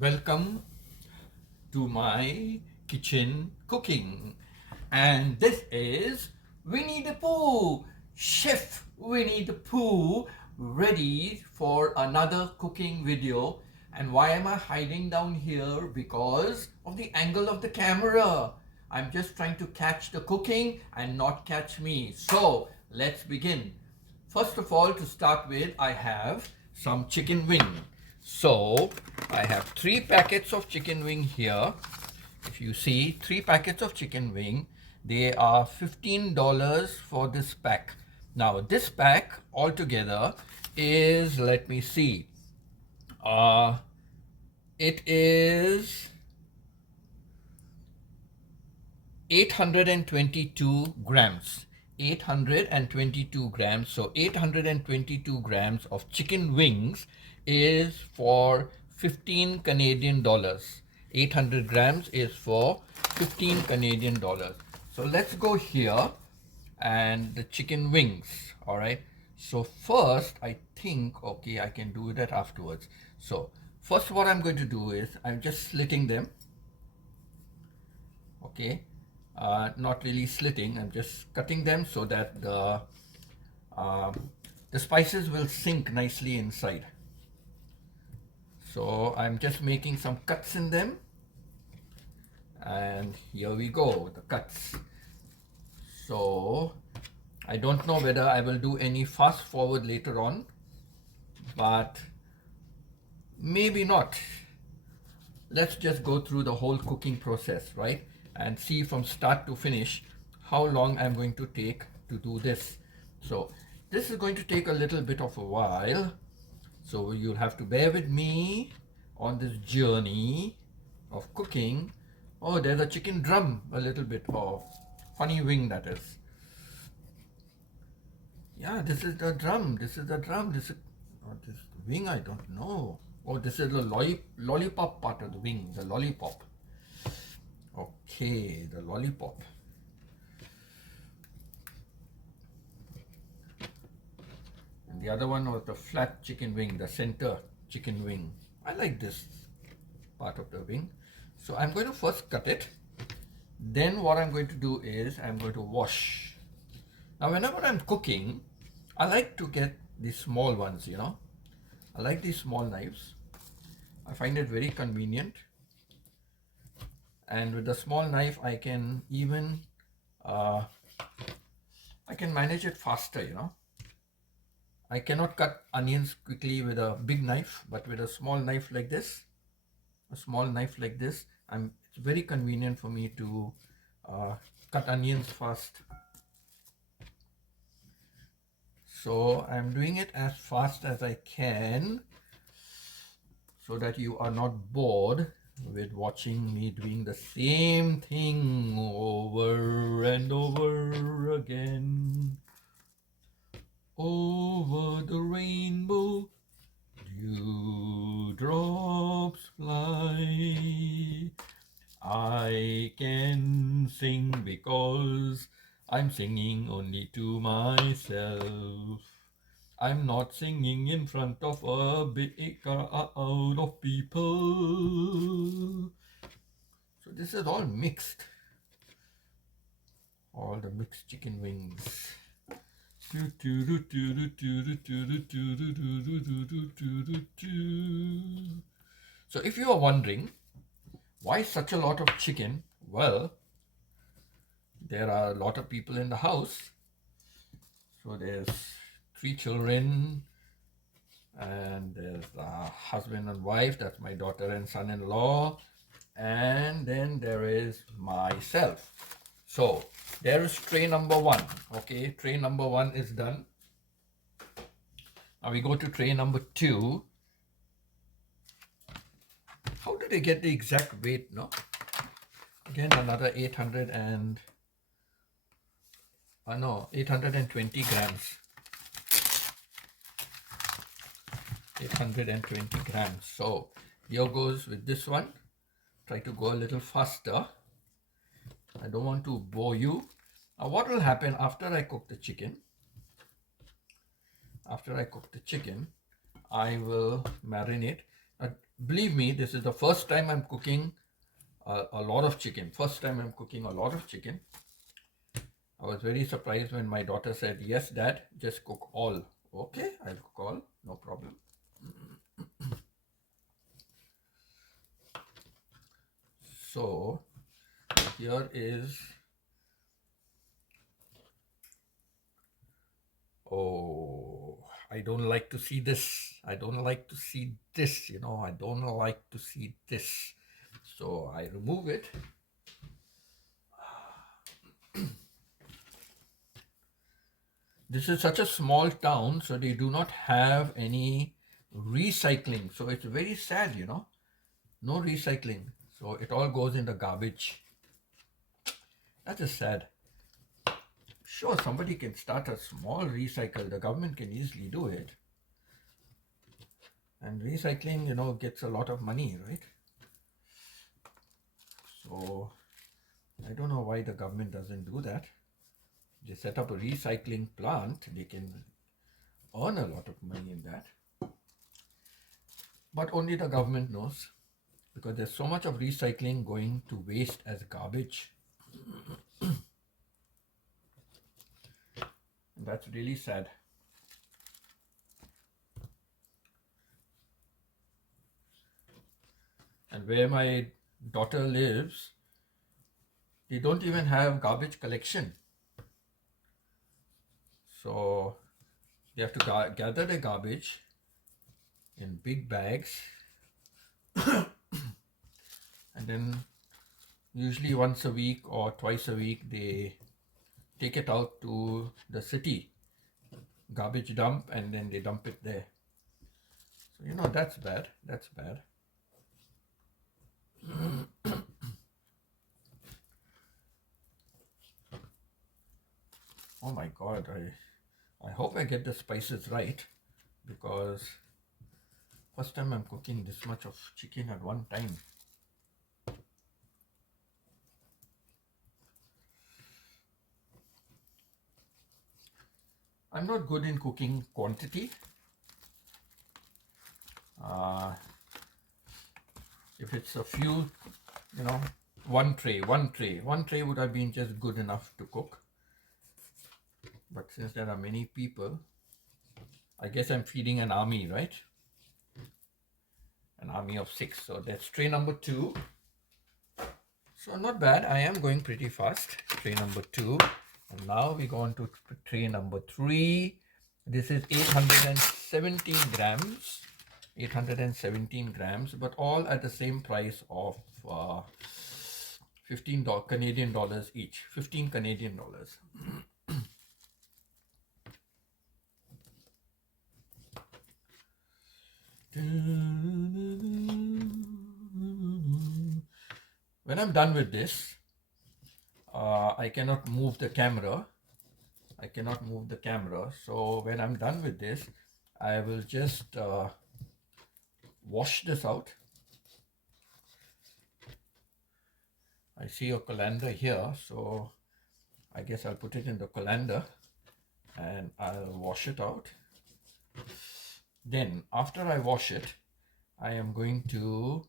Welcome to my kitchen cooking. And this is Winnie the Pooh, Chef Winnie the Pooh, ready for another cooking video. And why am I hiding down here? Because of the angle of the camera. I'm just trying to catch the cooking and not catch me. So let's begin. First of all, to start with, I have some chicken wing. So I have 3 packets of chicken wing here. If you see 3 packets of chicken wing, they are $15 for this pack. Now this pack altogether is, let me see, it is 822 grams. 822 grams. So 822 grams of chicken wings is for 15 Canadian dollars. 800 grams is for 15 Canadian dollars. So let's go here and the chicken wings. All right. So first, I think, okay, I can do that afterwards. So first what I'm going to do is I'm just slitting them. Okay, not really slitting, I'm just cutting them so that uh, the spices will sink nicely inside. So I'm just making some cuts in them, and here we go, the cuts. So I don't know whether I will do any fast forward later on, but maybe not. Let's just go through the whole cooking process, right? And see from start to finish how long I'm going to take to do this. So this is going to take a little bit of a while. So you'll have to bear with me on this journey of cooking. Oh, there's a chicken drum, a little bit of funny wing, that is. Yeah, this is the drum. This is the drum. This is this wing, I don't know. Oh, this is the lollipop part of the wing, the lollipop. Okay, the lollipop. And the other one was the flat chicken wing, the center chicken wing. I like this part of the wing. So I'm going to first cut it. Then what I'm going to do is I'm going to wash. Now whenever I'm cooking, I like to get these small ones, I like these small knives. I find it very convenient. And with the small knife, I can even, I can manage it faster, I cannot cut onions quickly with a big knife, but with a small knife like this, it's very convenient for me to cut onions fast. So I'm doing it as fast as I can so that you are not bored with watching me doing the same thing over and over again. Over the rainbow, dewdrops fly. I can sing because I'm singing only to myself. I'm not singing in front of a big crowd of people. So this is all mixed. All the mixed chicken wings. So if you are wondering why such a lot of chicken, well, there are a lot of people in the house. So there's 3 children, and there's the husband and wife, that's my daughter and son-in-law, and then there is myself. So there is tray number 1. Okay, tray number 1 is done. Now we go to tray number 2. How did I get the exact weight? No, again another 820 grams. 820 grams. So here goes with this one. Try to go a little faster. I don't want to bore you. Now what will happen after I cook the chicken? I will marinate. believe me, this is the first time I'm cooking a lot of chicken. First time I'm cooking a lot of chicken. I was very surprised when my daughter said, "Yes, Dad, just cook all." Okay, I'll cook all, no problem. So here is, oh, I don't like to see this. I don't like to see this, I don't like to see this. So I remove it. This is such a small town, so they do not have any recycling. So it's very sad, no recycling. So it all goes in the garbage. That is sad. Sure, somebody can start a small recycle. The government can easily do it. And recycling, gets a lot of money, right? So I don't know why the government doesn't do that. They set up a recycling plant, they can earn a lot of money in that. But only the government knows, because there's so much of recycling going to waste as garbage. And that's really sad. And where my daughter lives, they don't even have garbage collection. So they have to gather the garbage in big bags and then usually once a week or twice a week they take it out to the city garbage dump and then they dump it there. So that's bad. That's bad. Oh my God, I hope I get the spices right, because first time I'm cooking this much of chicken at one time. I'm not good in cooking quantity. If it's a few, one tray would have been just good enough to cook. But since there are many people, I guess I'm feeding an army, right? An army of 6. So that's tray number 2. So not bad. I am going pretty fast. Tray number 2. And now we go on to tray number 3. This is 817 grams. 817 grams, but all at the same price of $15 Canadian dollars each. 15 Canadian dollars. When I'm done with this, I cannot move the camera. So when I'm done with this, I will just wash this out. I see a colander here, so I guess I'll put it in the colander and I'll wash it out. Then after I wash it, I am going to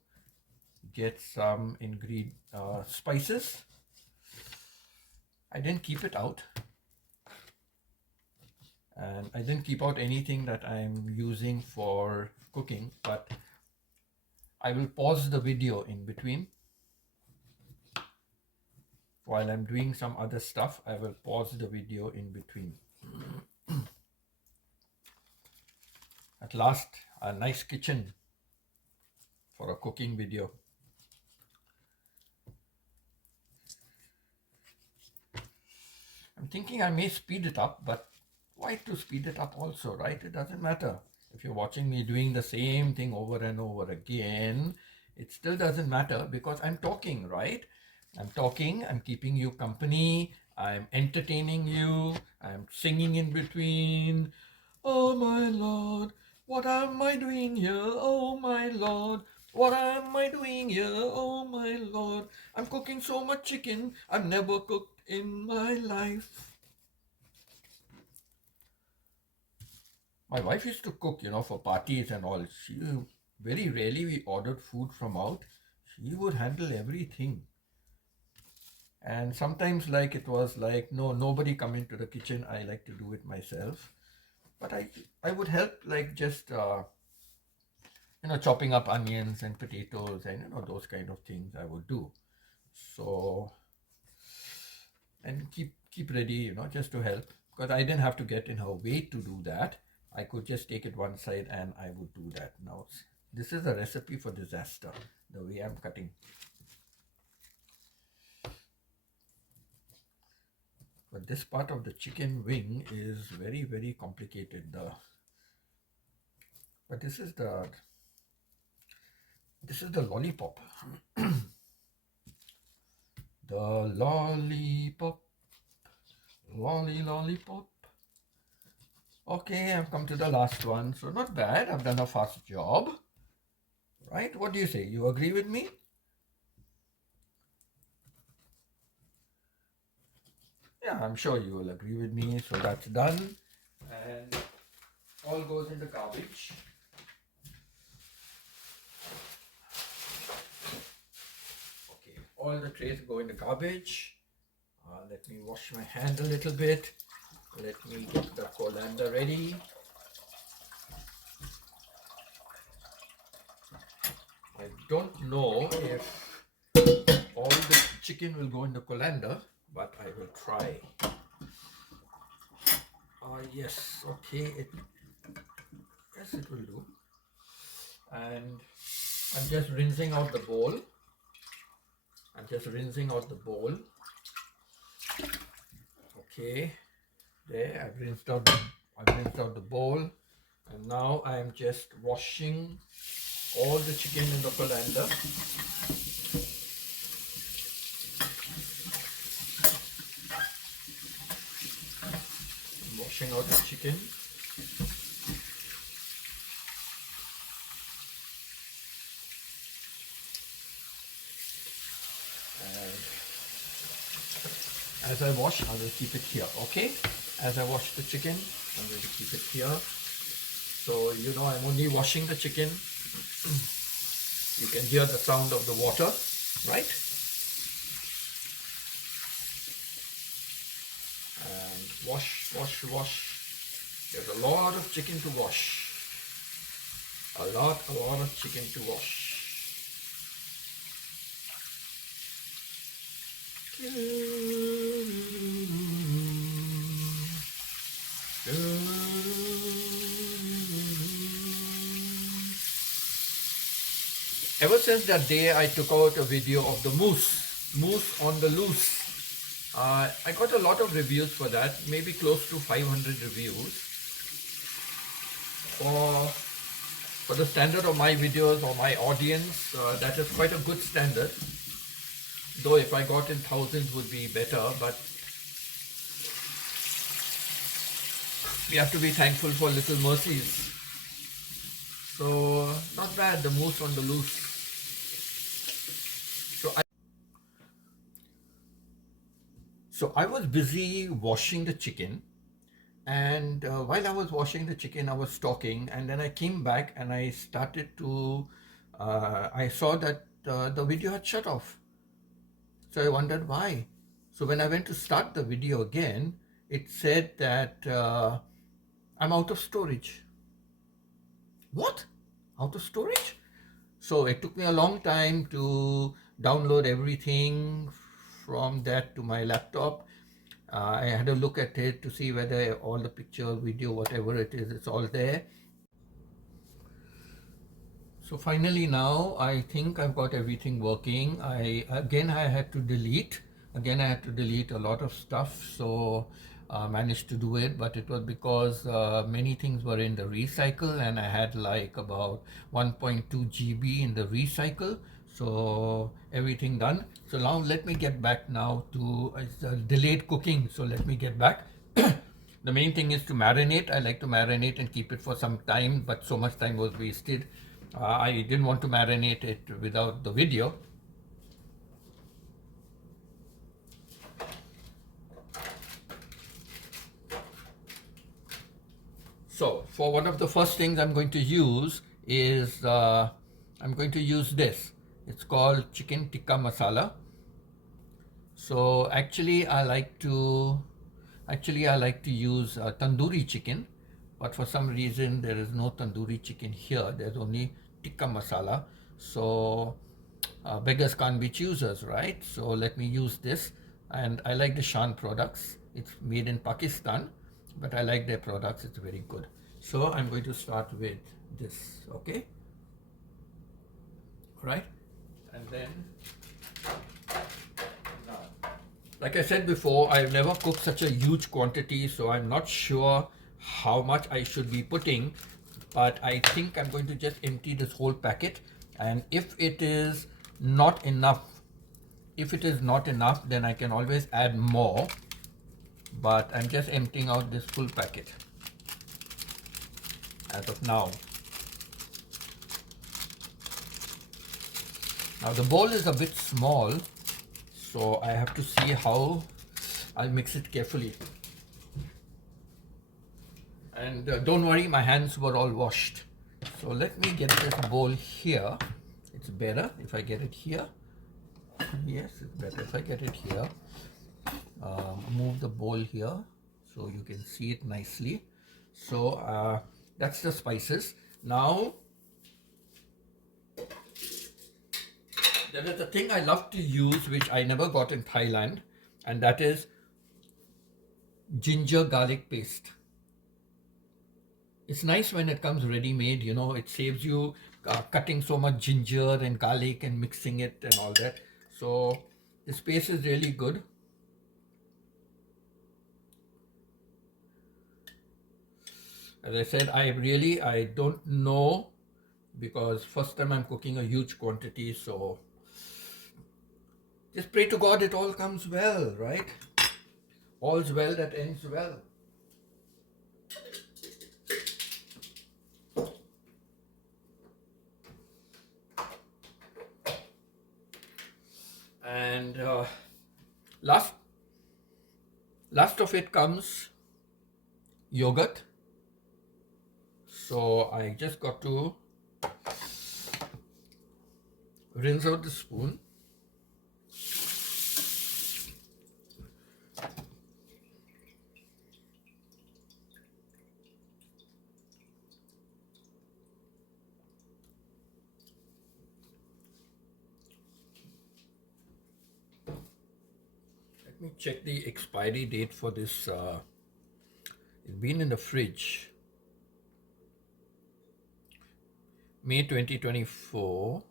get some spices. I didn't keep it out, and I didn't keep out anything that I'm using for cooking, but I will pause the video in between. While I'm doing some other stuff, I will pause the video in between. At last, a nice kitchen for a cooking video. I'm thinking I may speed it up, but why to speed it up also, right? It doesn't matter. If you're watching me doing the same thing over and over again, it still doesn't matter because I'm talking, right? I'm talking, I'm keeping you company, I'm entertaining you, I'm singing in between. Oh my Lord, what am I doing here? Oh my Lord, what am I doing here? Oh my Lord, I'm cooking so much chicken I've never cooked in my life. My wife used to cook, for parties and all. very rarely we ordered food from out. She would handle everything. And sometimes like it was like, no, nobody come into the kitchen. I like to do it myself. But I would help like just, chopping up onions and potatoes and, those kind of things I would do. So, and keep ready, just to help, because I didn't have to get in her way to do that. I could just take it one side and I would do that. Now, this is a recipe for disaster, the way I'm cutting. But this part of the chicken wing is very, very complicated. But this is the lollipop. The lollipop, lollipop. Okay, I've come to the last one. So not bad. I've done a fast job. Right? What do you say? You agree with me? Yeah, I'm sure you will agree with me. So that's done. And all goes in the garbage. Okay, all the trays go in the garbage. Let me wash my hand a little bit. Let me get the colander ready. I don't know if all the chicken will go in the colander, but I will try. Yes, okay, yes, it will do. And I'm just rinsing out the bowl. Okay, there, I've rinsed out the bowl, and now I'm just washing all the chicken in the colander. Washing out the chicken. And as I wash, I will keep it here, okay? As I wash the chicken, I'm going to keep it here. So, I'm only washing the chicken. You can hear the sound of the water, right? And wash. There's a lot of chicken to wash. A lot of chicken to wash. Ever since that day I took out a video of the moose on the loose, I got a lot of reviews for that, maybe close to 500 reviews. For the standard of my videos or my audience, that is quite a good standard. Though if I got in thousands would be better, but we have to be thankful for little mercies. So not bad, the moose on the loose. So I was busy washing the chicken, and while I was washing the chicken, I was talking, and then I came back and I started to, I saw that the video had shut off. So I wondered why. So when I went to start the video again, it said that I'm out of storage. What? Out of storage? So it took me a long time to download everything from that to my laptop. I had a look at it to see whether all the picture, video, whatever it is, it's all there. So finally now I think I've got everything working. I had to delete a lot of stuff, so managed to do it, but it was because many things were in the recycle and I had like about 1.2 GB in the recycle. So everything done. So now let me get back now to delayed cooking. So let me get back. The main thing is to marinate. I like to marinate and keep it for some time, but so much time was wasted. I didn't want to marinate it without the video. So for one of the first things I'm going to use is I'm going to use this. It's called chicken tikka masala. So actually I like to use tandoori chicken, but for some reason there is no tandoori chicken here. There's only tikka masala. So beggars can't be choosers, right? So let me use this. And I like the Shan products. It's made in Pakistan, but I like their products. It's very good. So I'm going to start with this, okay? Right? And then, like I said before, I've never cooked such a huge quantity, so I'm not sure how much I should be putting, but I think I'm going to just empty this whole packet. And if it is not enough, then I can always add more, but I'm just emptying out this full packet as of now. Now the bowl is a bit small, so I have to see how I'll mix it carefully. And don't worry, my hands were all washed. So let me get this bowl here. It's better if I get it here. Yes, it's better if I get it here. Move the bowl here so you can see it nicely. So that's the spices. Now, there is a thing I love to use which I never got in Thailand, and that is ginger garlic paste. It's nice when it comes ready-made, you know, it saves you cutting so much ginger and garlic and mixing it and all that. So this paste is really good. As I said, I don't know, because first time I'm cooking a huge quantity, so just pray to God it all comes well, right? All's well that ends well. And last of it comes yogurt. So I just got to rinse out the spoon. Let me check the expiry date for this. It's been in the fridge. May 2024.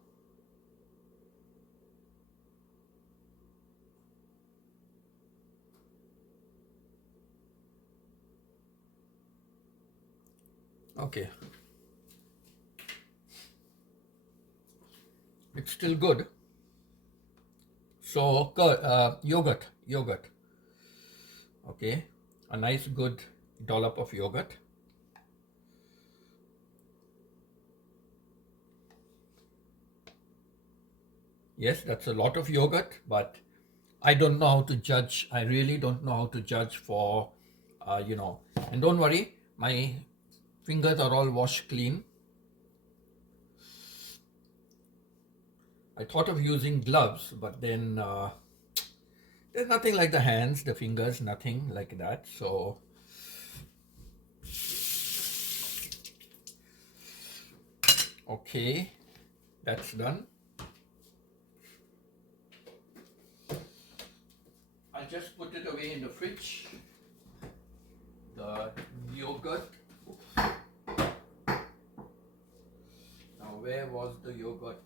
Okay. It's still good. So yogurt. Okay, a nice good dollop of yogurt. Yes, that's a lot of yogurt, but I don't know how to judge. I really don't know how to judge for, and don't worry, my fingers are all washed clean. I thought of using gloves, but then there's nothing like the hands, the fingers, nothing like that. So okay, that's done. I'll just put it away in the fridge. The yogurt. Now where was the yogurt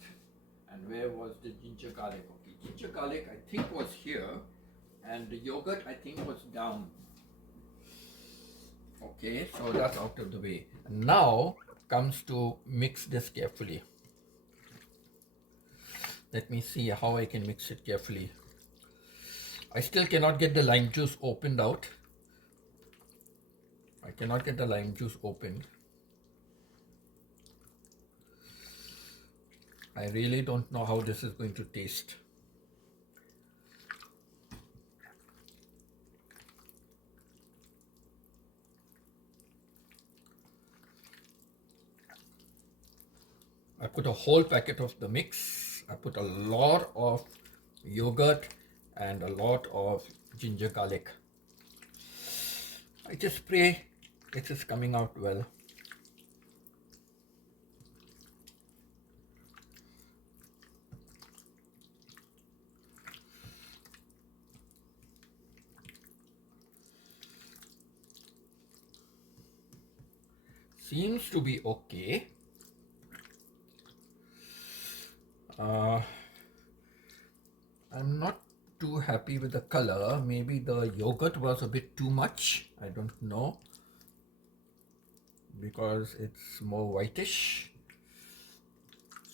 and where was the ginger garlic? Okay, ginger garlic I think was here, and the yogurt I think was down. Okay, so that's out of the way. Now comes to mix this carefully. Let me see how I can mix it carefully. I still cannot get the lime juice opened out. I cannot get the lime juice opened. I really don't know how this is going to taste. I put a whole packet of the mix. I put a lot of yogurt and a lot of ginger garlic. I just pray it is coming out well. Seems to be okay. I'm not too happy with the color. Maybe the yogurt was a bit too much. I don't know, because it's more whitish.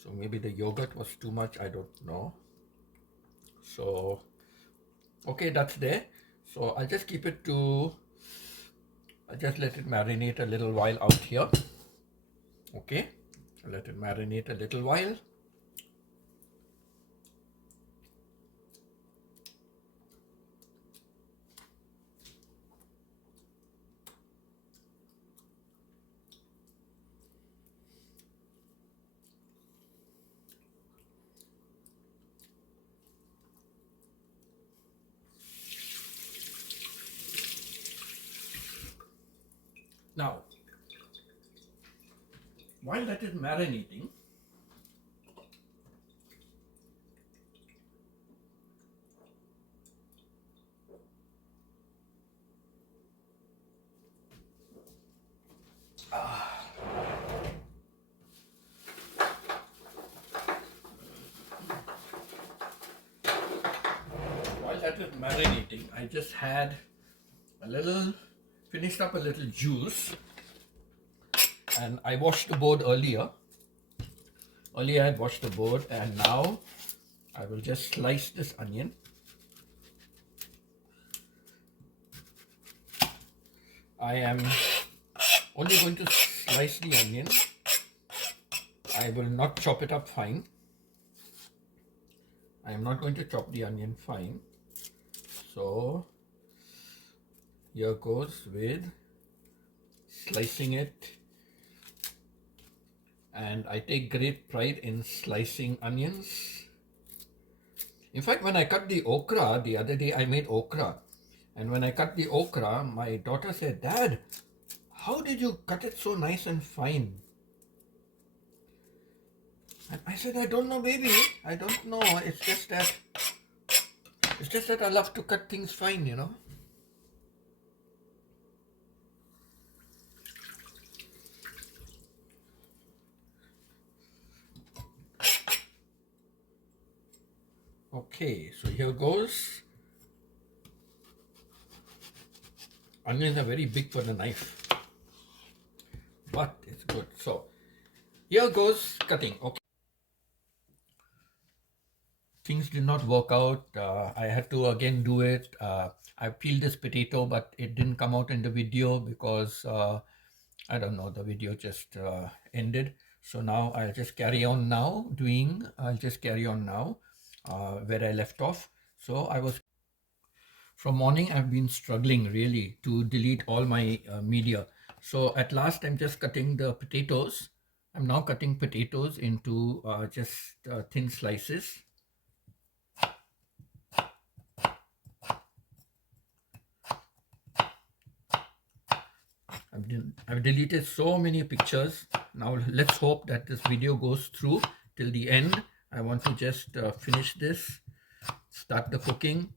So maybe the yogurt was too much. I don't know. So, okay, that's there. So I'll just keep it to, I'll just let it marinate a little while out here. Okay, I'll let it marinate a little while. Now, while that is marinating, I just had finished up a little juice, and I washed the board earlier. Earlier I had washed the board, and now I will just slice this onion. I am only going to slice the onion. I will not chop it up fine. I am not going to chop the onion fine. So here goes with slicing it. And I take great pride in slicing onions. In fact, when I cut the okra, the other day I made okra. And when I cut the okra, my daughter said, "Dad, how did you cut it so nice and fine?" And I said, "I don't know, baby. I don't know. It's just that I love to cut things fine, you know." Okay, so here goes. Onions are very big for the knife, but it's good. So here goes cutting. Okay. Things did not work out. I had to again do it. I peeled this potato, but it didn't come out in the video because I don't know, the video just ended. So now I'll just carry on now where I left off. So from morning I've been struggling really to delete all my media. So at last I'm just cutting the potatoes. I'm now cutting potatoes into just thin slices. I've deleted so many pictures. Now let's hope that this video goes through till the end. I want to just finish this, start the cooking.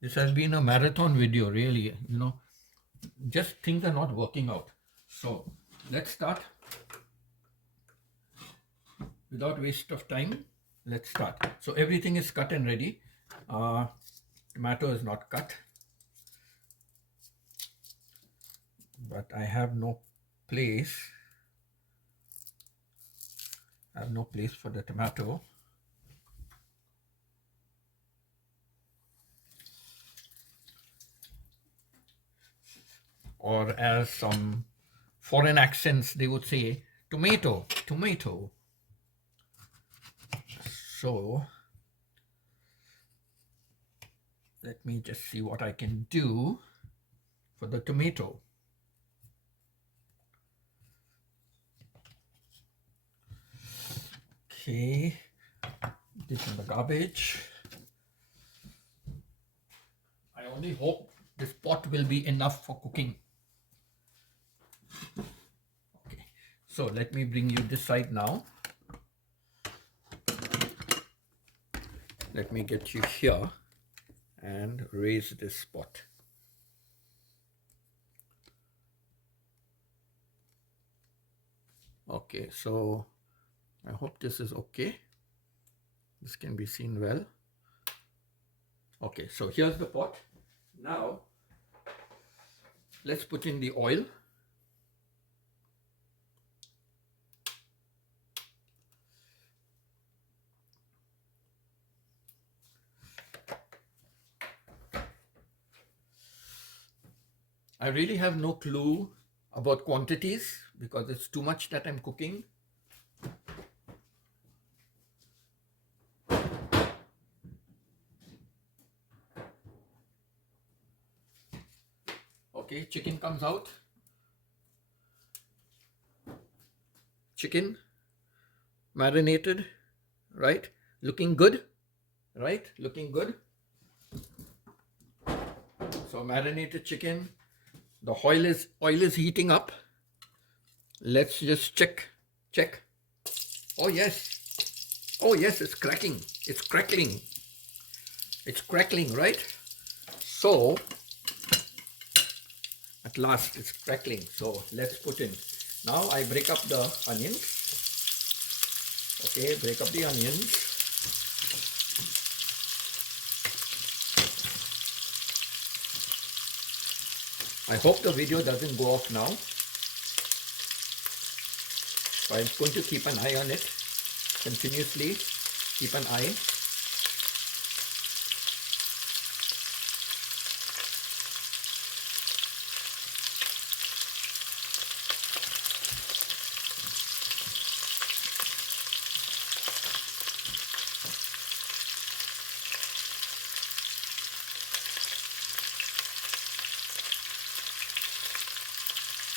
This has been a marathon video, really, you know, just things are not working out. So let's start. Without waste of time, let's start. So everything is cut and ready. Tomato is not cut, but I have no place. I have no place for the tomato. Or as some foreign accents they would say, tomato. So let me just see what I can do for the tomato. Okay, this in the garbage. I only hope this pot will be enough for cooking. Okay, so let me bring you this side now. Let me get you here and raise this pot. Okay, so I hope this is okay. This can be seen well. Okay, so here's the pot. Now let's put in the oil. I really have no clue about quantities because it's too much that I'm cooking. Okay, chicken comes out. Chicken marinated, right? Looking good, right? Looking good. So marinated chicken. The oil is heating up. Let's just check. Oh yes, it's cracking. It's crackling. It's crackling, right? So at last it's crackling. So let's put in. Now I break up the onions. Okay, break up the onions. I hope the video doesn't go off now. So I'm going to keep an eye on it. Continuously keep an eye.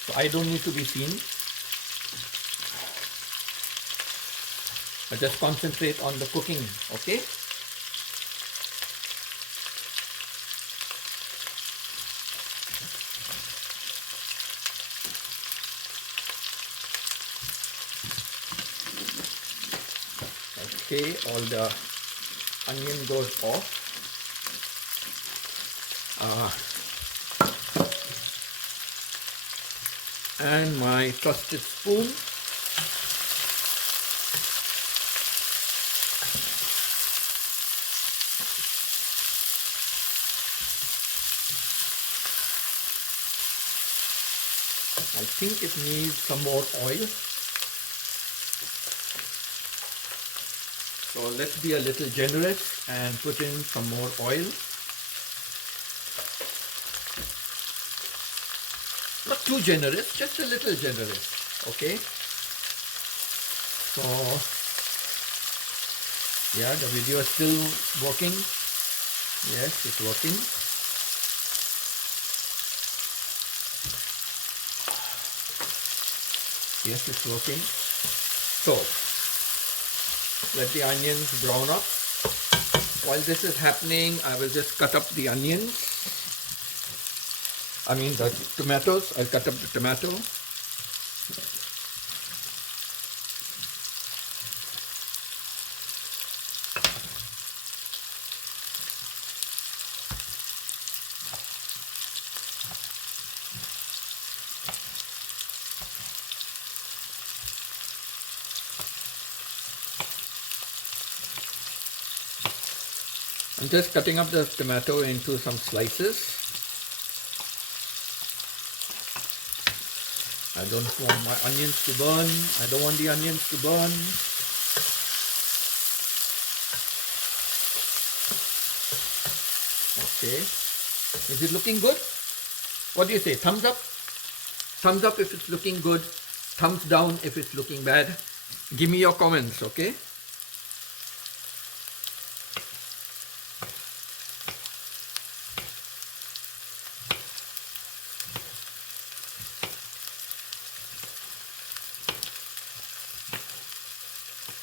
So I don't need to be seen. I just concentrate on the cooking, okay? Okay, all the onion goes off. And my trusted spoon. I think it needs some more oil. So let's be a little generous and put in some more oil. Not too generous, just a little generous. Okay. So yeah, the video is still working. Yes, it's working. Yes, it's working. So let the onions brown up. While this is happening, I will just cut up the onions. I mean the tomatoes. I'll cut up the tomato. I'm just cutting up the tomato into some slices. I don't want my onions to burn. I don't want the onions to burn. Okay. Is it looking good? What do you say? Thumbs up? Thumbs up if it's looking good. thumbs down if it's looking bad. Give me your comments, okay?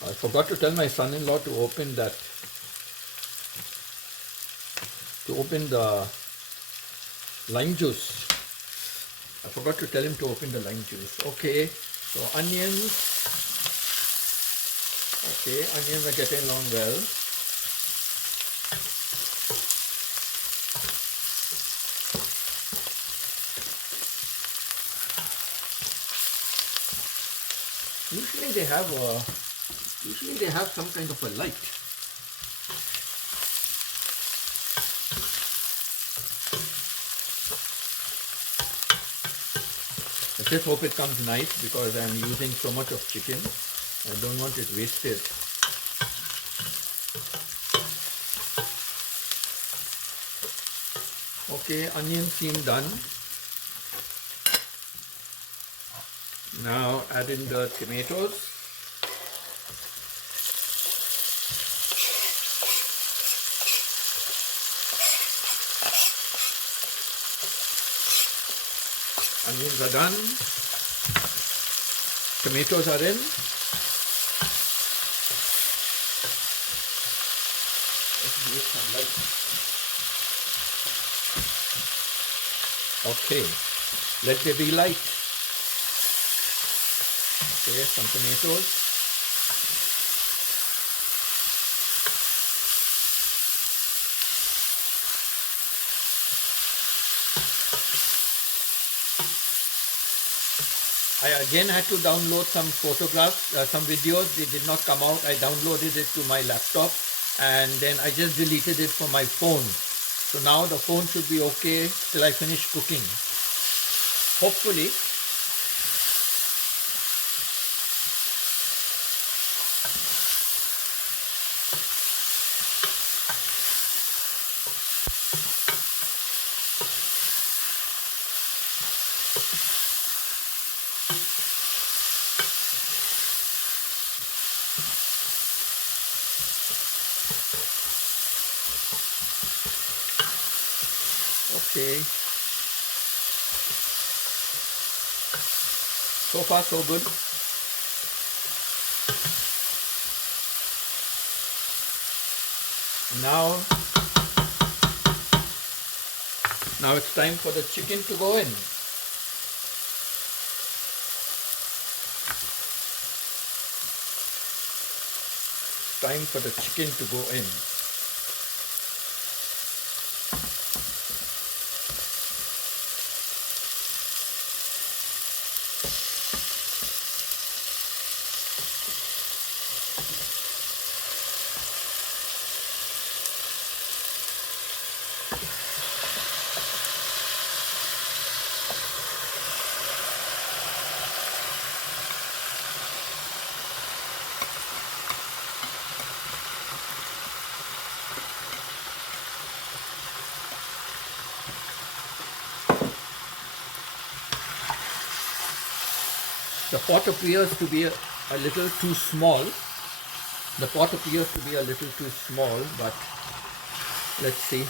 I forgot to tell my son-in-law to open the lime juice. I forgot to tell him to open the lime juice. Okay, so onions. Okay, onions are getting along well. Usually they have some kind of a light. I just hope it comes nice because I'm using so much of chicken. I don't want it wasted. Okay, onions seem done. Now add in the tomatoes. Onions are done. Tomatoes are in. Let's give it some light. Okay, let there be light. Okay, some tomatoes. I again had to download some photographs, some videos. They did not come out. I downloaded it to my laptop and then I just deleted it from my phone. So now the phone should be okay till I finish cooking. Hopefully. Okay. So far so good. Now it's time for the chicken to go in. Time for the chicken to go in. The pot appears to be a little too small. The pot appears to be a little too small, but let's see.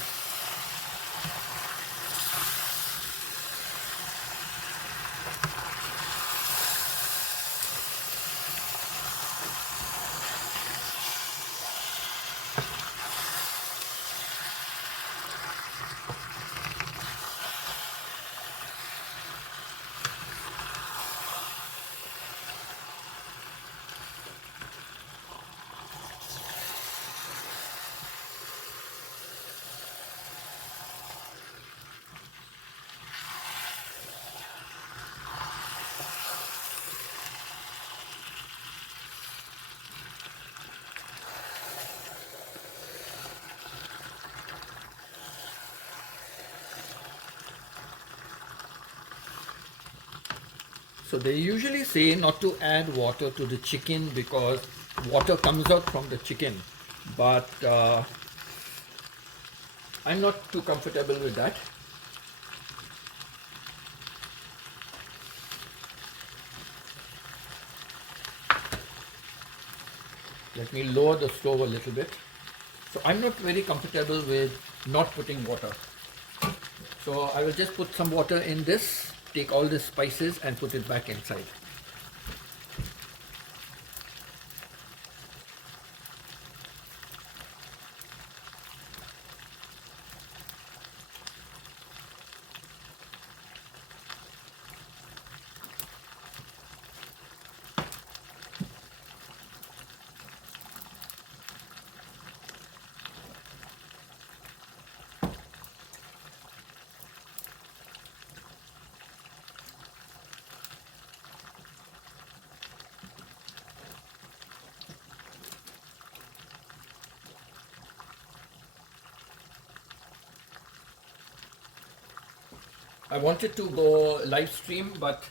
So they usually say not to add water to the chicken because water comes out from the chicken, but I'm not too comfortable with that. Let me lower the stove a little bit. So I'm not very comfortable with not putting water. So I will just put some water in this, take all the spices and put it back inside. I wanted to go live stream, but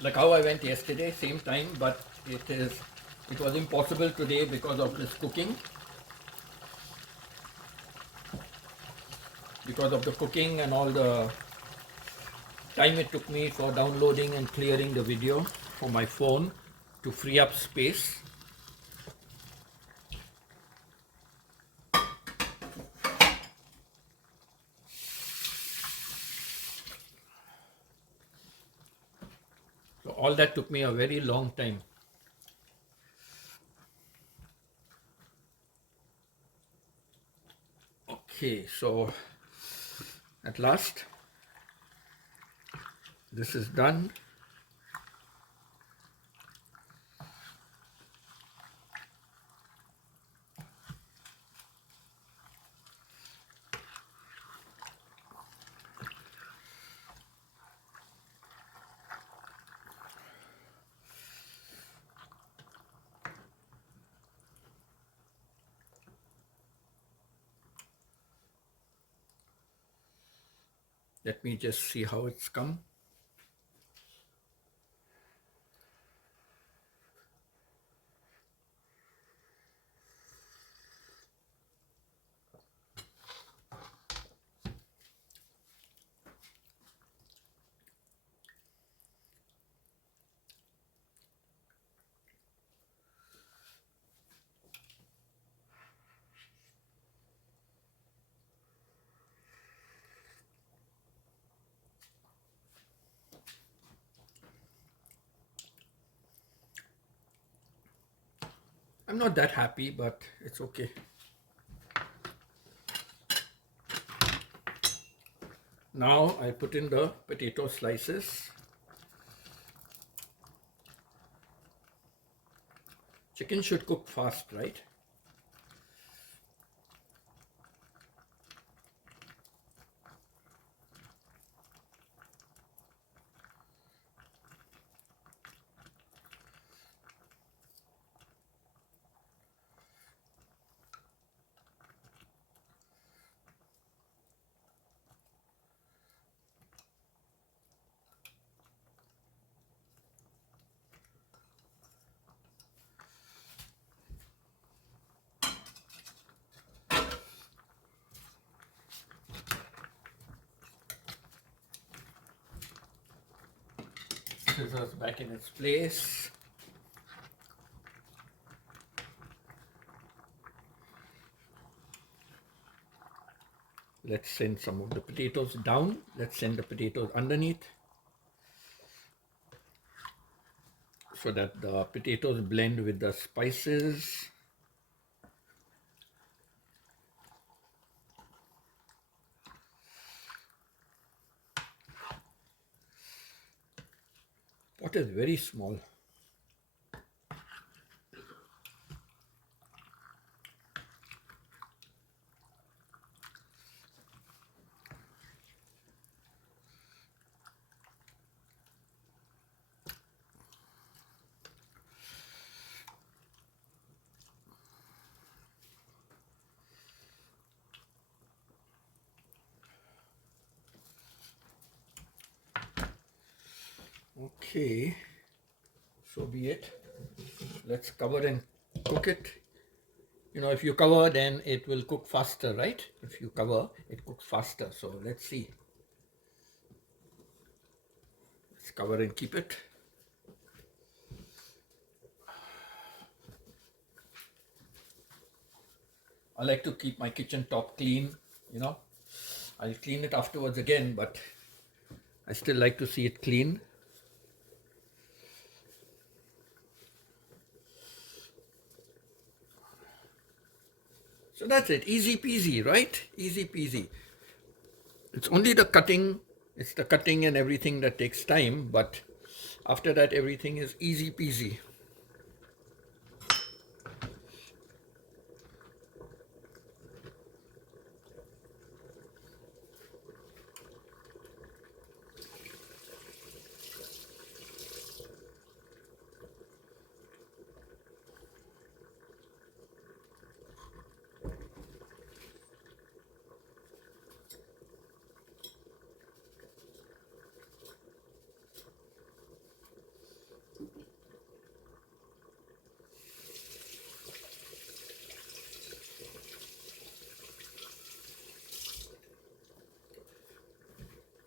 like how I went yesterday, same time, but it was impossible today because of this cooking. Because of the cooking and all the time it took me for downloading and clearing the video for my phone to free up space. So all that took me a very long time. Okay, so at last this is done. Let me just see how it's come. I'm not that happy, but it's okay. Now I put in the potato slices. Chicken should cook fast, right? Scissors back in its place. Let's send some of the potatoes down. Let's send the potatoes underneath so that the potatoes blend with the spices. Pot is very small. Okay, so be it. Let's cover and cook it. You know, if you cover, then it will cook faster, right? If you cover, it cooks faster. So let's see. Let's cover and keep it. I like to keep my kitchen top clean, you know. I'll clean it afterwards again, but I still like to see it clean. So that's it, easy peasy, right? Easy peasy. It's only the cutting, it's the cutting and everything that takes time, but after that everything is easy peasy.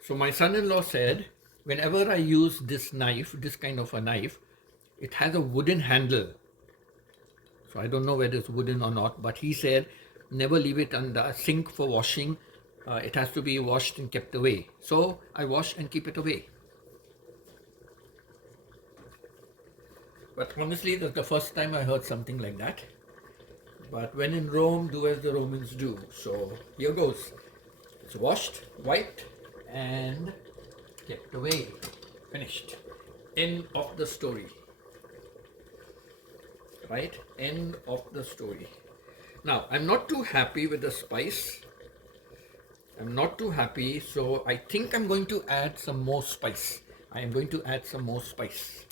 So my son-in-law said, whenever I use this knife, this kind of a knife, it has a wooden handle. So I don't know whether it's wooden or not, but he said, never leave it on the sink for washing. It has to be washed and kept away. So I wash and keep it away. But honestly, that's the first time I heard something like that. But when in Rome, do as the Romans do. So here goes. It's washed, wiped, and kept away. Finished. End of the story. Right? End of the story. Now, I'm not too happy with the spice. I'm not too happy, so I think I'm going to add some more spice. I am going to add some more spice.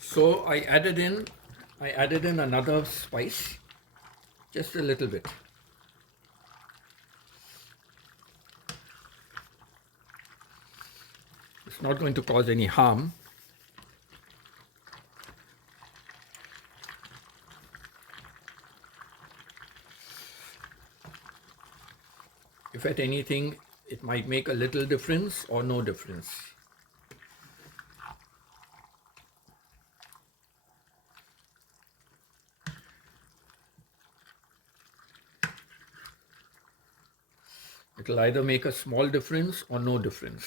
So I added in another spice, just a little bit. It's not going to cause any harm. If at anything, it might make a little difference or no difference. It'll either make a small difference or no difference.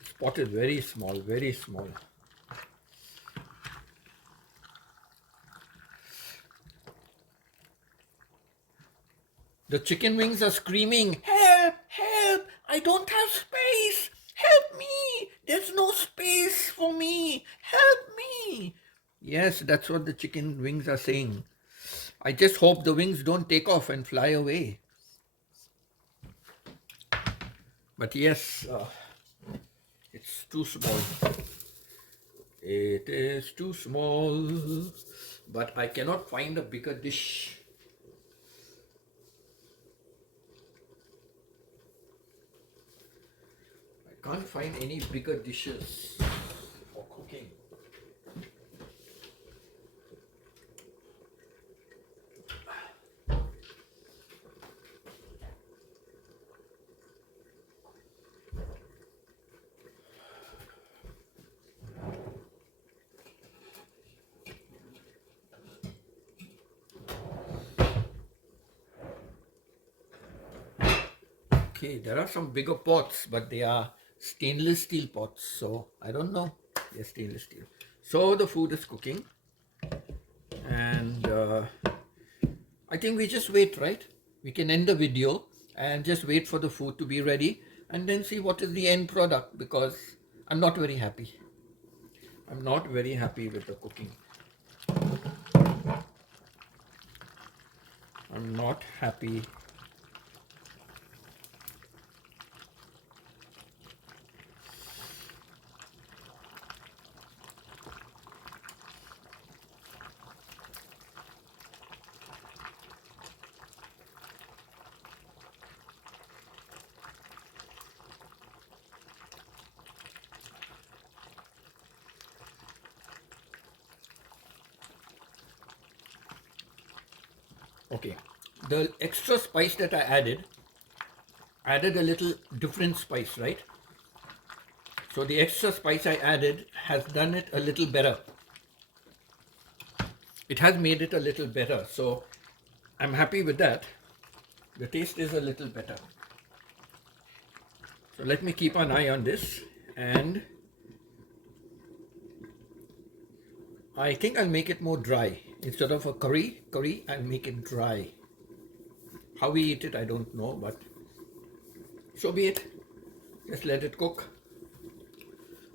This pot is very small, very small. The chicken wings are screaming, "Help! Help! I don't have space! Help me! There's no space for me! Help me!" Yes, that's what the chicken wings are saying. I just hope the wings don't take off and fly away. But yes, it's too small. It is too small. But I cannot find a bigger dish. I can't find any bigger dishes for cooking. Okay, there are some bigger pots, but they are stainless steel pots, so I don't know. They're stainless steel. So the food is cooking, and I think we just wait, right? We can end the video and just wait for the food to be ready and then see what is the end product, because I'm not very happy. I'm not very happy with the cooking. I'm not happy. Okay, the extra spice that I added a little different spice, right? So the extra spice I added has done it a little better. It has made it a little better, so I'm happy with that. The taste is a little better. So let me keep an eye on this, and I think I'll make it more dry. Instead of a curry, I'll make it dry. How we eat it, I don't know, but so be it. Just let it cook.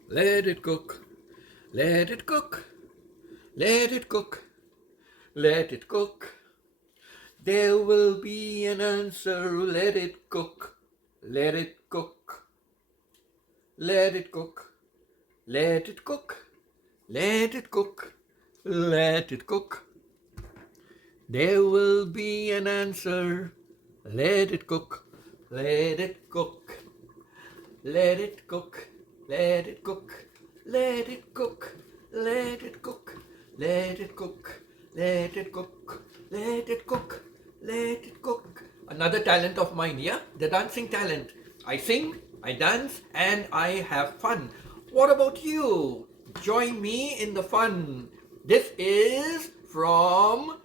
Let it cook. Let it cook. Let it cook. Let it cook. There will be an answer. Let it cook. Let it cook. Let it cook. Let it cook. Let it cook. Let it cook. There will be an answer. Let it cook. Let it cook. Let it cook. Let it cook. Let it cook. Let it cook. Let it cook. Let it cook. Let it cook. Let it cook. Another talent of mine, yeah? The dancing talent. I sing, I dance, and I have fun. What about you? Join me in the fun. This is from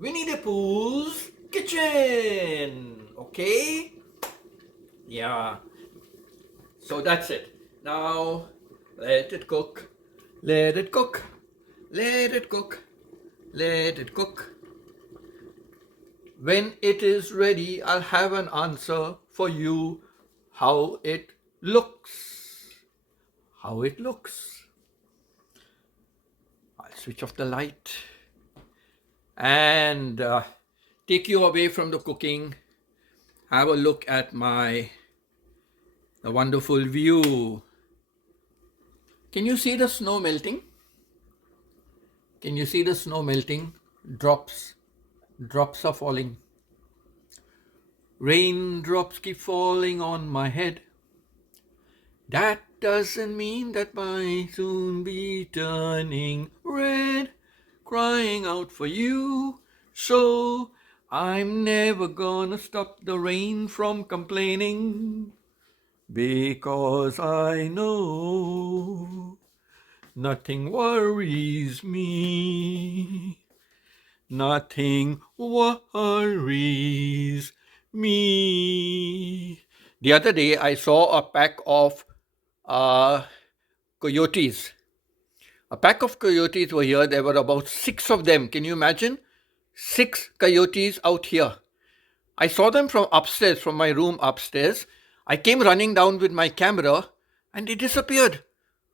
Winnie the Pooh's kitchen. Okay? Yeah. So that's it. Now, let it cook. Let it cook. Let it cook. Let it cook. When it is ready, I'll have an answer for you how it looks. How it looks. I'll switch off the light and take you away from the cooking. Have a look at the wonderful view. Can you see the snow melting? Can you see the snow melting? Drops are falling. Raindrops keep falling on my head. That doesn't mean that I soon be turning red, crying out for you. So I'm never gonna stop the rain from complaining, because I know nothing worries me. Nothing worries me. The other day, I saw a pack of coyotes. A pack of coyotes were here. There were about 6 of them. Can you imagine? 6 coyotes out here. I saw them from upstairs, from my room upstairs. I came running down with my camera and they disappeared.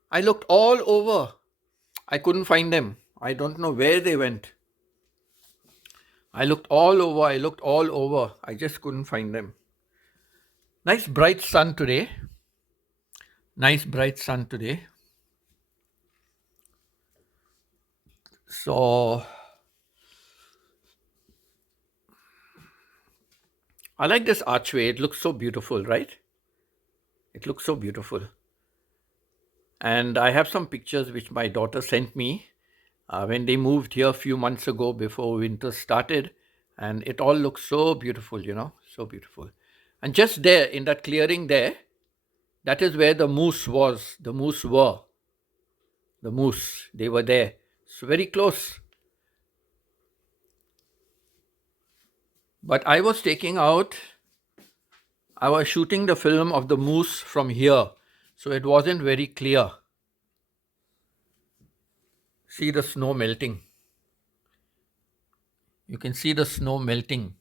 I looked all over. I couldn't find them. I don't know where they went. I looked all over. I just couldn't find them. Nice bright sun today. So I like this archway. It looks so beautiful, right? It looks so beautiful. And I have some pictures which my daughter sent me when they moved here a few months ago before winter started. And it all looks so beautiful, so beautiful. And just there in that clearing there, that is where the moose was. The moose, they were there. So very close. But I was taking out I was shooting the film of the moose from here, so it wasn't very clear. See the snow melting. You can see the snow melting.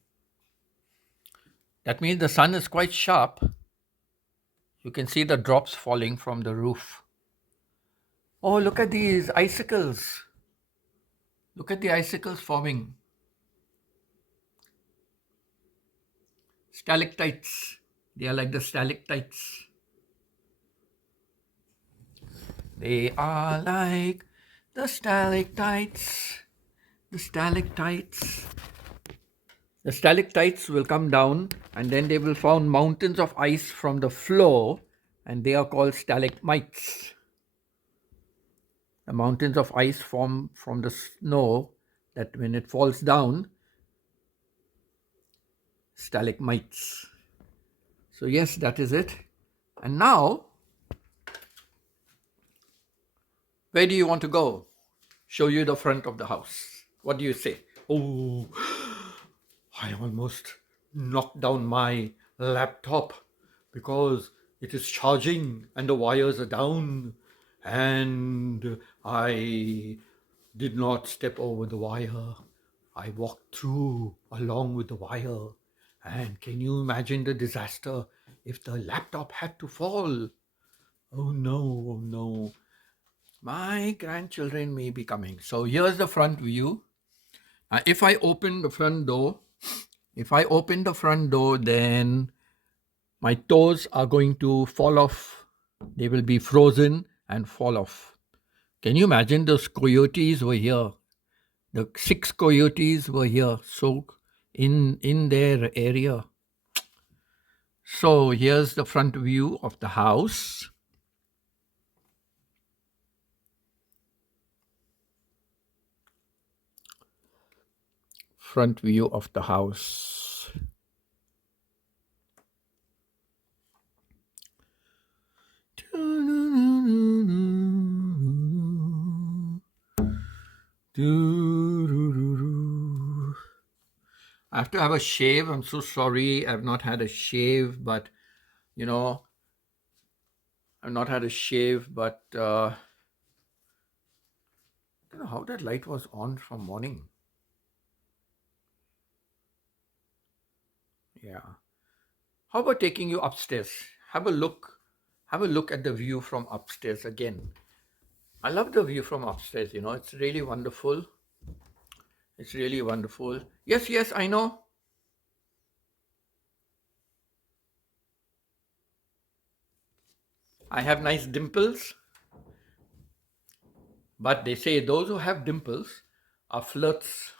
That means the sun is quite sharp. You can see the drops falling from the roof. Oh, look at these icicles. Look at the icicles forming. Stalactites. They are like the stalactites. They are like the stalactites. The stalactites. The stalactites will come down and then they will form mountains of ice from the floor, and they are called stalagmites. The mountains of ice form from the snow that when it falls down, stalagmites. So yes, that is it. And now, where do you want to go? Show you the front of the house. What do you say? Oh, I almost knocked down my laptop because it is charging and the wires are down, and I did not step over the wire. I walked through along with the wire. And can you imagine the disaster if the laptop had to fall? Oh no, oh no. My grandchildren may be coming. So here's the front view. If I open the front door, then my toes are going to fall off. They will be frozen and fall off. Can you imagine those coyotes were here? The 6 coyotes were here, so in their area. So here's the front view of the house. Front view of the house. I have to have a shave. I'm so sorry. I've not had a shave, but I've not had a shave, but I don't know how that light was on from morning. Yeah. How about taking you upstairs? Have a look at the view from upstairs again. I love the view from upstairs, it's really wonderful. It's really wonderful. Yes, I know. I have nice dimples. But they say those who have dimples are flirts.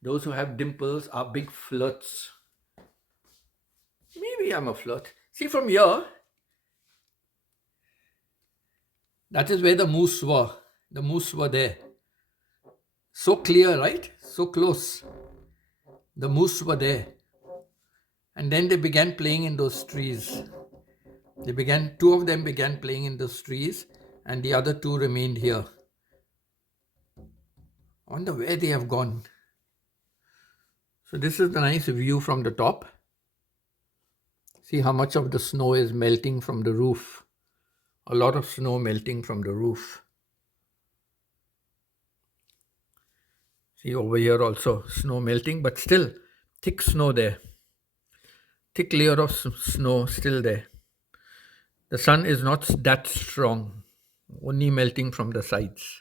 Those who have dimples are big flirts. Maybe I'm a flirt. See from here, that is where the moose were. The moose were there. So clear, right? So close. The moose were there. And then they began playing in those trees. Two of them began playing in those trees, and the other 2 remained here. I wonder where they have gone. So this is the nice view from the top. See how much of the snow is melting from the roof. A lot of snow melting from the roof. See over here also snow melting, but still thick snow there. Thick layer of snow still there. The sun is not that strong, only melting from the sides.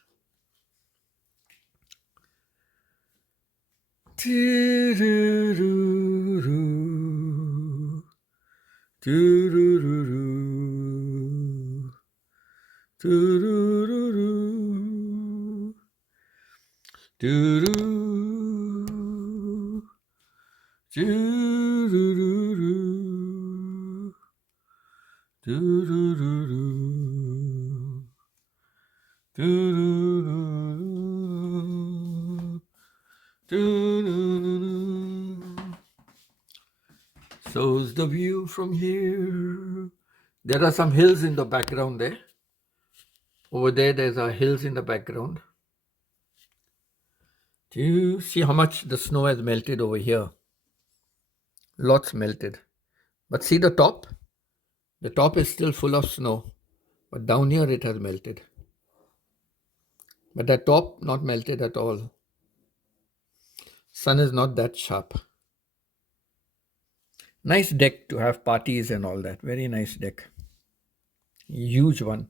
So's the view from here. There are some hills in the background there. Over there's our hills in the background. Do you see how much the snow has melted over here? Lots melted. But see the top? The top is still full of snow, but down here it has melted. But the top not melted at all. Sun is not that sharp. Nice deck to have parties and all that. Very nice deck. Huge one.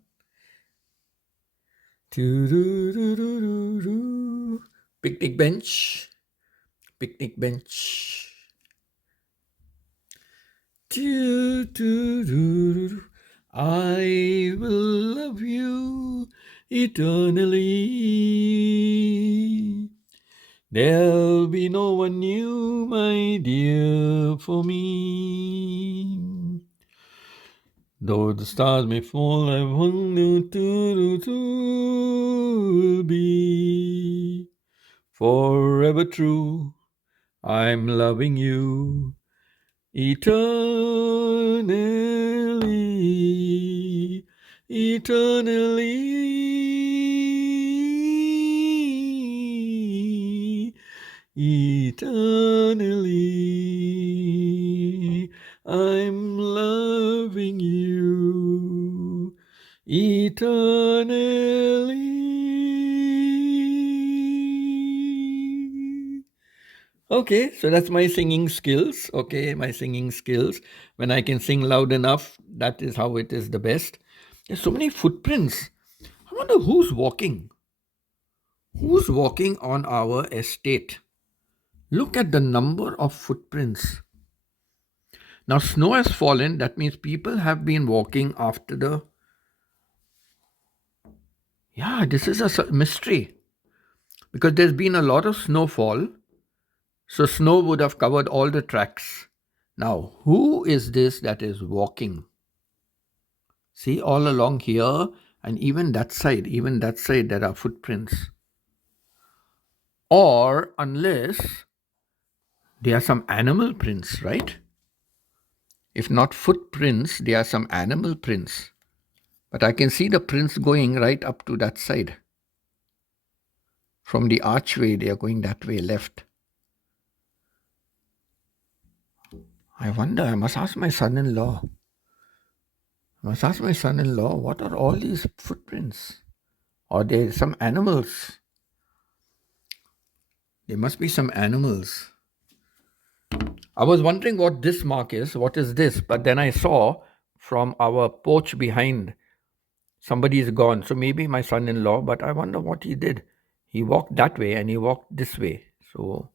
Picnic bench. Picnic bench. I will love you eternally. There'll be no one new, my dear, for me. Though the stars may fall, I wonder will be forever true. I'm loving you eternally, eternally, eternally. I'm loving you eternally. Okay, so that's my singing skills. Okay, my singing skills. When I can sing loud enough, that is how it is the best. There's so many footprints. I wonder who's walking. Who's walking on our estate? Look at the number of footprints. Now, snow has fallen. That means people have been walking after the. Yeah, this is a mystery. Because there's been a lot of snowfall. So, snow would have covered all the tracks. Now, who is this that is walking? See, all along here, and even that side, there are footprints. Or unless they are some animal prints, right? If not footprints, they are some animal prints. But I can see the prints going right up to that side. From the archway, they are going that way, left. I wonder, I must ask my son-in-law. What are all these footprints? Are there some animals? There must be some animals. I was wondering what this mark is. What is this? But then I saw from our porch behind, somebody is gone. So maybe my son-in-law, but I wonder what he did. He walked that way and he walked this way. So,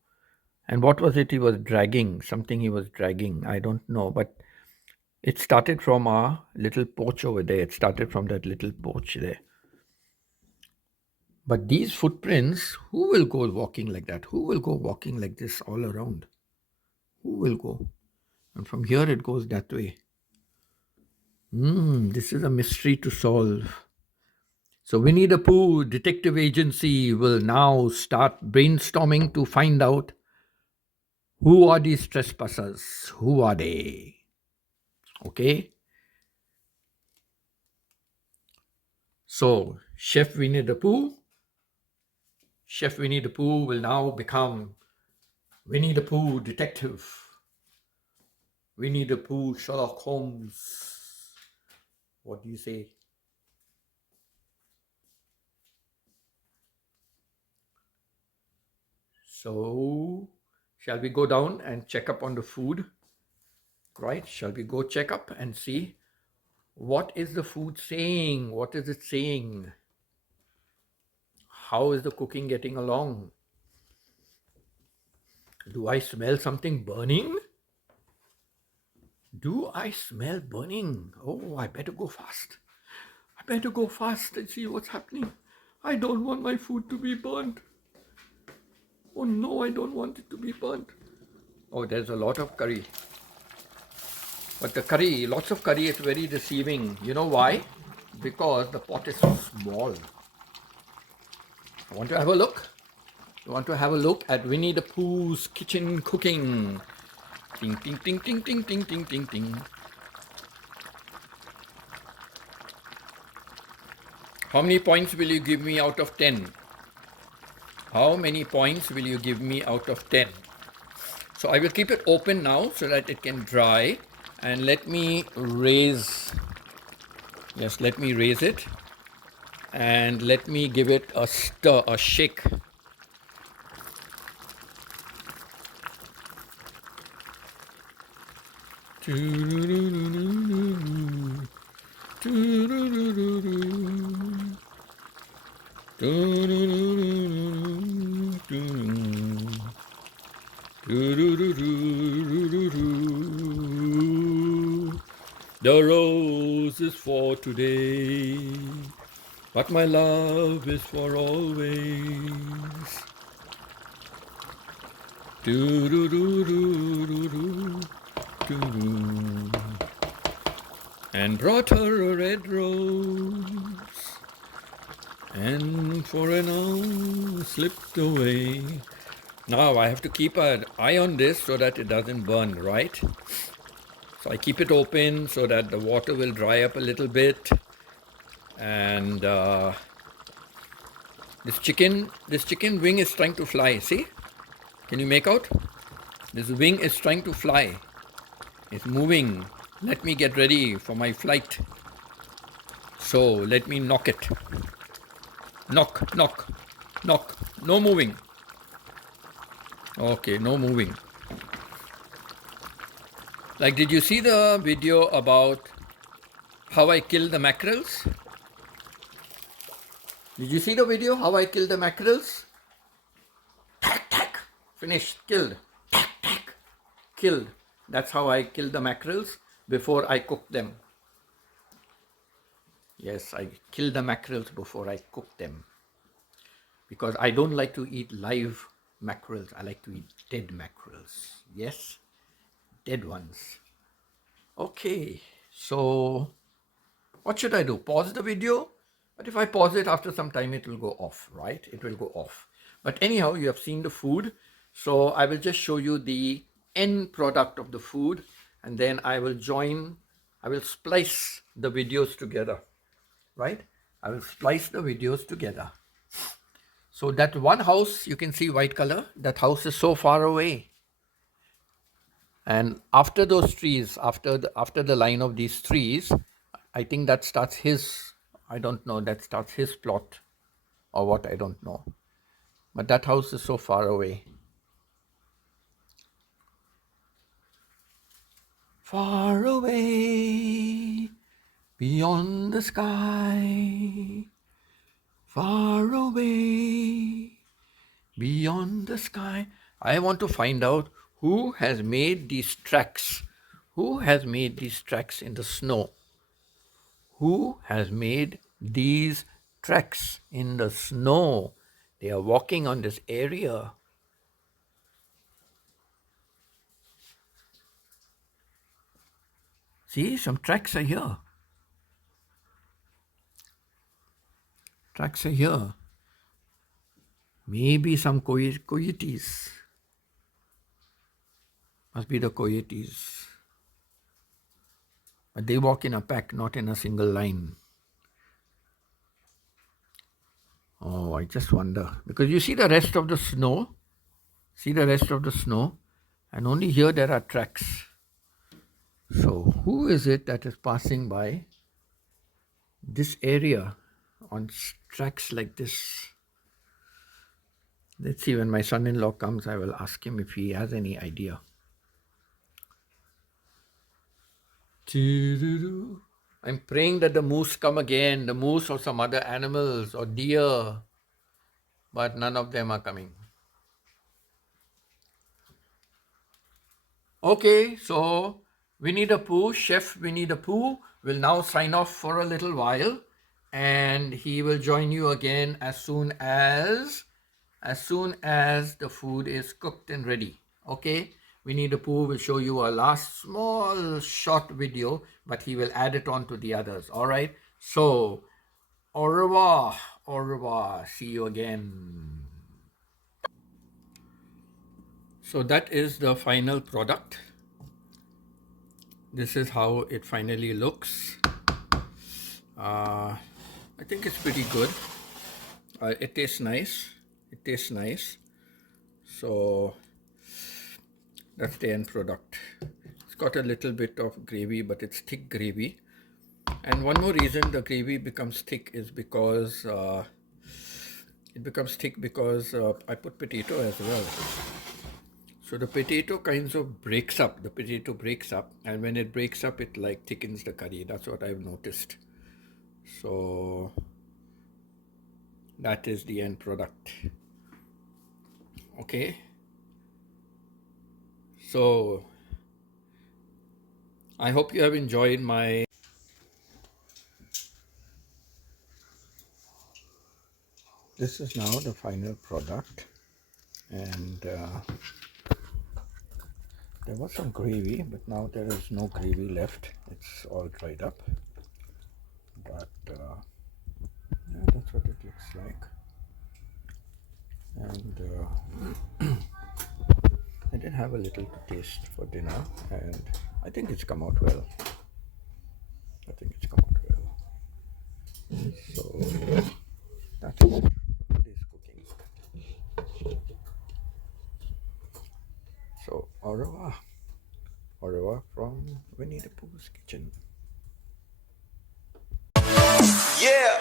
and what was it he was dragging? Something he was dragging. I don't know. But it started from our little porch over there. It started from that little porch there. But these footprints, who will go walking like that? Who will go walking like this all around? Who will go? And from here it goes that way. This is a mystery to solve. So Winnie the Pooh Detective Agency will now start brainstorming to find out who are these trespassers? Who are they? Okay. So Chef Winnie the Pooh will now become Winnie the Pooh Detective. Winnie the Pooh Sherlock Holmes. What do you say? So, shall we go down and check up on the food? Right? Shall we go check up and see what is the food saying? What is it saying? How is the cooking getting along? Do I smell something burning? Do I smell burning? Oh, I better go fast. I better go fast and see what's happening. I don't want my food to be burnt. Oh no, I don't want it to be burnt. Oh, there's a lot of curry. But the curry, lots of curry, it's very deceiving. You know why? Because the pot is so small. I want to have a look. You want to have a look at Winnie the Pooh's kitchen cooking. Ting, ting, ting, ting, ting, ting, ting, ting, ting. How many points will you give me out of 10? How many points will you give me out of 10? So I will keep it open now so that it can dry. And let me raise, yes, let me raise it. And let me give it a stir, a shake. The rose is for today, but my love is for always. And brought her a red rose, and for an hour slipped away. Now I have to keep an eye on this so that it doesn't burn, right? So I keep it open so that the water will dry up a little bit. And this chicken wing is trying to fly. See? Can you make out? This wing is trying to fly. It's moving. Let me get ready for my flight. So let me knock it. Knock, knock, knock. No moving. Okay, no moving. Like, did you see the video about how I killed the mackerels? Did you see the video how I killed the mackerels? Tack, tack. Finished. Killed. Tack, tack. Killed. That's how I killed the mackerels before I cooked them. Yes, I killed the mackerels before I cooked them. Because I don't like to eat live mackerels. I like to eat dead mackerels. Yes, dead ones. Okay, so what should I do? Pause the video? But if I pause it after some time, it will go off, right? It will go off. But anyhow, you have seen the food. So I will just show you the end product of the food. And then I will splice the videos together, right? I will splice the videos together. So that one house, you can see white color, that house is so far away. And after those trees, after the line of these trees, I think that starts his, I don't know, that starts his plot or what, I don't know. But that house is so far away. Far away, beyond the sky, far away, beyond the sky. I want to find out who has made these tracks. Who has made these tracks in the snow? Who has made these tracks in the snow? They are walking on this area. See, some tracks are here. Tracks are here. Maybe some coyotes. Must be the coyotes. But they walk in a pack, not in a single line. Oh, I just wonder. Because you see the rest of the snow. See the rest of the snow. And only here there are tracks. So who is it that is passing by this area on tracks like this? Let's see, when my son-in-law comes, I will ask him if he has any idea. I'm praying that the moose come again, the moose or some other animals or deer, but none of them are coming. Okay, so Winnie the Pooh, Chef Winnie the Pooh will now sign off for a little while, and he will join you again as soon as the food is cooked and ready. Okay, Winnie the Pooh will show you a last small short video, but he will add it on to the others. All right, so au revoir, see you again. So that is the final product. This is how it finally looks. I think it's pretty good. It tastes nice. It tastes nice. So that's the end product. It's got a little bit of gravy, but it's thick gravy. And one more reason the gravy becomes thick is because I put potato as well. So the potato kinds of breaks up. The potato breaks up, and when it breaks up, it like thickens the curry. That's what I've noticed. So that is the end product. Okay. So I hope you have enjoyed my. This is now the final product, and there was some gravy, but now there is no gravy left. It's all dried up. But yeah, that's what it looks like. And I did have a little to taste for dinner, and I think it's come out well. So that's it for today's cooking. So au revoir. Au revoir from Winnie the Pooh's kitchen. Yeah.